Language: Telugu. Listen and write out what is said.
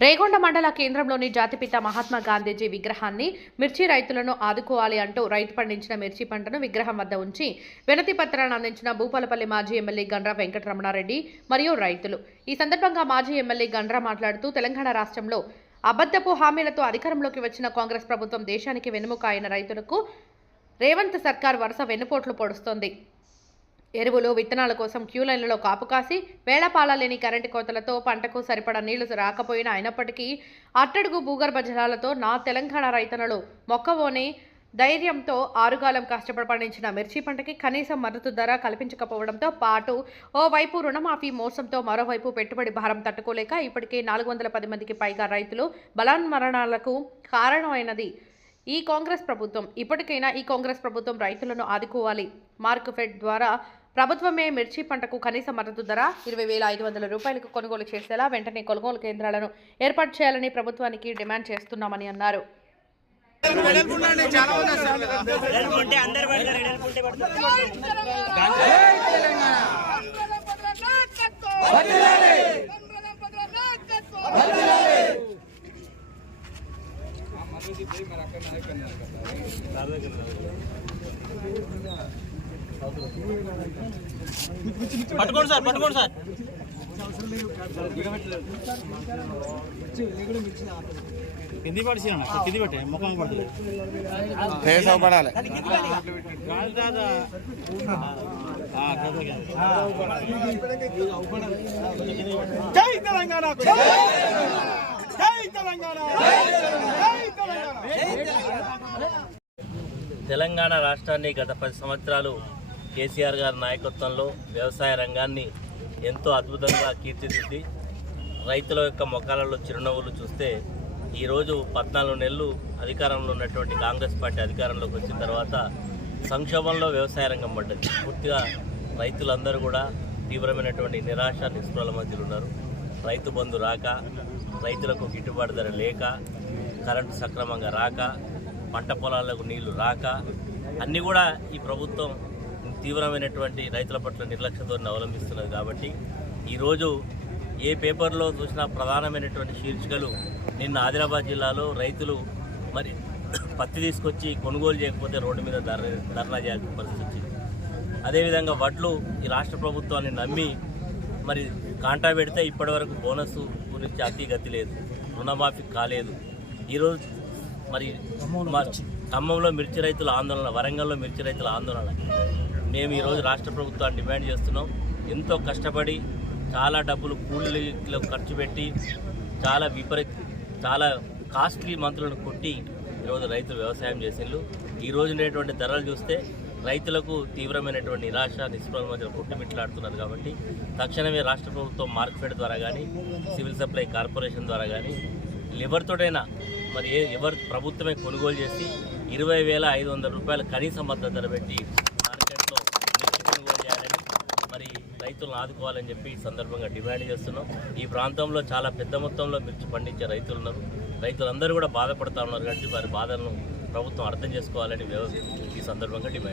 రేగొండ మండల కేంద్రంలోని జాతిపిత మహాత్మా గాంధీజీ విగ్రహాన్ని మిర్చి రైతులను ఆదుకోవాలి అంటూ రైతు పండించిన మిర్చి పంటను విగ్రహం వద్ద ఉంచి వినతి పత్రాన్ని అందించిన భూపాలపల్లి మాజీ ఎమ్మెల్యే గండ్ర వెంకటరమణారెడ్డి మరియు రైతులు. ఈ సందర్భంగా మాజీ ఎమ్మెల్యే గండ్ర మాట్లాడుతూ తెలంగాణ రాష్ట్రంలో అబద్ధపు హామీలతో అధికారంలోకి వచ్చిన కాంగ్రెస్ ప్రభుత్వం దేశానికి వెనుముక అయిన రైతులకు రేవంత్ సర్కార్ వరుస వెన్నుపోట్లు పొడుస్తోంది. ఎరువులు విత్తనాల కోసం క్యూ లైన్లలో కాపు కాసి వేళపాల లేని కరెంటు కోతలతో పంటకు సరిపడా నీళ్ళు రాకపోయినా అయినప్పటికీ అట్టడుగు భూగర్భ జలాలతో నా తెలంగాణ రైతన్నలు మొక్కవోని ధైర్యంతో ఆరుగాలం కష్టపడి పండించిన మిర్చి పంటకి కనీసం మద్దతు ధర కల్పించకపోవడంతో పాటు ఓవైపు రుణమాఫీ మోసంతో మరోవైపు పెట్టుబడి భారం తట్టుకోలేక ఇప్పటికే నాలుగు వందల పది మందికి పైగా రైతులు బలాన్మరణాలకు కారణమైనది. ఈ కాంగ్రెస్ ప్రభుత్వం ఇప్పటికైనా ఈ కాంగ్రెస్ ప్రభుత్వం రైతులను ఆదుకోవాలి. మార్క్ ఫెడ్ ద్వారా ప్రభుత్వమే మిర్చి పంటకు కనీస మద్దతు ధర ఇరవై వేల ఐదు వందల రూపాయలకు కొనుగోలు చేసేలా వెంటనే కొనుగోలు కేంద్రాలను ఏర్పాటు చేయాలని ప్రభుత్వానికి డిమాండ్ చేస్తున్నామని అన్నారు. ఎడల్పుంటే పట్టుకోండి సార్ పట్టుకోండి సార్. కింది పడిచిన కింది పెట్టే ముఖం ఫేస్ కాదు. జై తెలంగాణ జై తెలంగాణ జై తెలంగాణ తెలంగాణ రాష్ట్రాన్ని గత పది సంవత్సరాలు కేసీఆర్ గారి నాయకత్వంలో వ్యవసాయ రంగాన్ని ఎంతో అద్భుతంగా కీర్తిదిద్ది రైతుల యొక్క మొఖాలలో చిరునవ్వులు చూస్తే ఈరోజు పద్నాలుగు నెలలు అధికారంలో ఉన్నటువంటి కాంగ్రెస్ పార్టీ అధికారంలోకి వచ్చిన తర్వాత సంక్షోభంలో వ్యవసాయ రంగం పడ్డది. పూర్తిగా రైతులందరూ కూడా తీవ్రమైనటువంటి నిరాశ నిస్పృహల మధ్యలో ఉన్నారు. రైతు బంధు రాక రైతులకు గిట్టుబాటు ధర లేక కరెంటు సక్రమంగా రాక పంట పొలాలకు నీళ్ళు రాక అన్నీ కూడా ఈ ప్రభుత్వం తీవ్రమైనటువంటి రైతుల పట్ల నిర్లక్ష్యంతో అవలంబిస్తున్నది కాబట్టి ఈరోజు ఏ పేపర్లో చూసినా ప్రధానమైనటువంటి శీర్షికలు నిన్న ఆదిలాబాద్ జిల్లాలో రైతులు మరి పత్తి తీసుకొచ్చి కొనుగోలు చేయకపోతే రోడ్డు మీద ధర ధర్నా చేయాల్సిన పరిస్థితి వచ్చింది. అదేవిధంగా వడ్లు ఈ రాష్ట్ర ప్రభుత్వాన్ని నమ్మి మరి కాంటా పెడితే ఇప్పటివరకు బోనస్ గురించి అతి గతి లేదు రుణమాఫీ కాలేదు. ఈరోజు మరి ఖమ్మంలో మిర్చి రైతుల ఆందోళన వరంగల్లో మిర్చి రైతుల ఆందోళన. మేము ఈరోజు రాష్ట్ర ప్రభుత్వాన్ని డిమాండ్ చేస్తున్నాం. ఎంతో కష్టపడి చాలా డబ్బులు కూలీలకు ఖర్చు పెట్టి చాలా విపరీత చాలా కాస్ట్లీ మంత్రులను కొట్టి ఈరోజు రైతులు వ్యవసాయం చేసిండ్రు. ఈ రోజు ఉండేటువంటి ధరలు చూస్తే రైతులకు తీవ్రమైనటువంటి నిరాశ నిస్పృహల మధ్య కొట్టుమిట్లాడుతున్నారు కాబట్టి తక్షణమే రాష్ట్ర ప్రభుత్వం మార్కెట్ ద్వారా కానీ సివిల్ సప్లై కార్పొరేషన్ ద్వారా కానీ ఎవరితోటైనా మరి ఏ ఎవరు ప్రభుత్వమే కొనుగోలు చేసి ఇరవై వేల ఐదు వందల రూపాయల కనీస మద్దతు ధర పెట్టి మార్కెట్లో కొనుగోలు చేయాలని మరి రైతులను ఆదుకోవాలని చెప్పి ఈ సందర్భంగా డిమాండ్ చేస్తున్నాం. ఈ ప్రాంతంలో చాలా పెద్ద మొత్తంలో మిర్చి పండించే రైతులు ఉన్నారు. రైతులందరూ కూడా బాధపడతా ఉన్నారు కాబట్టి వారి బాధలను ప్రభుత్వం అర్థం చేసుకోవాలని ఈ సందర్భంగా డిమాండ్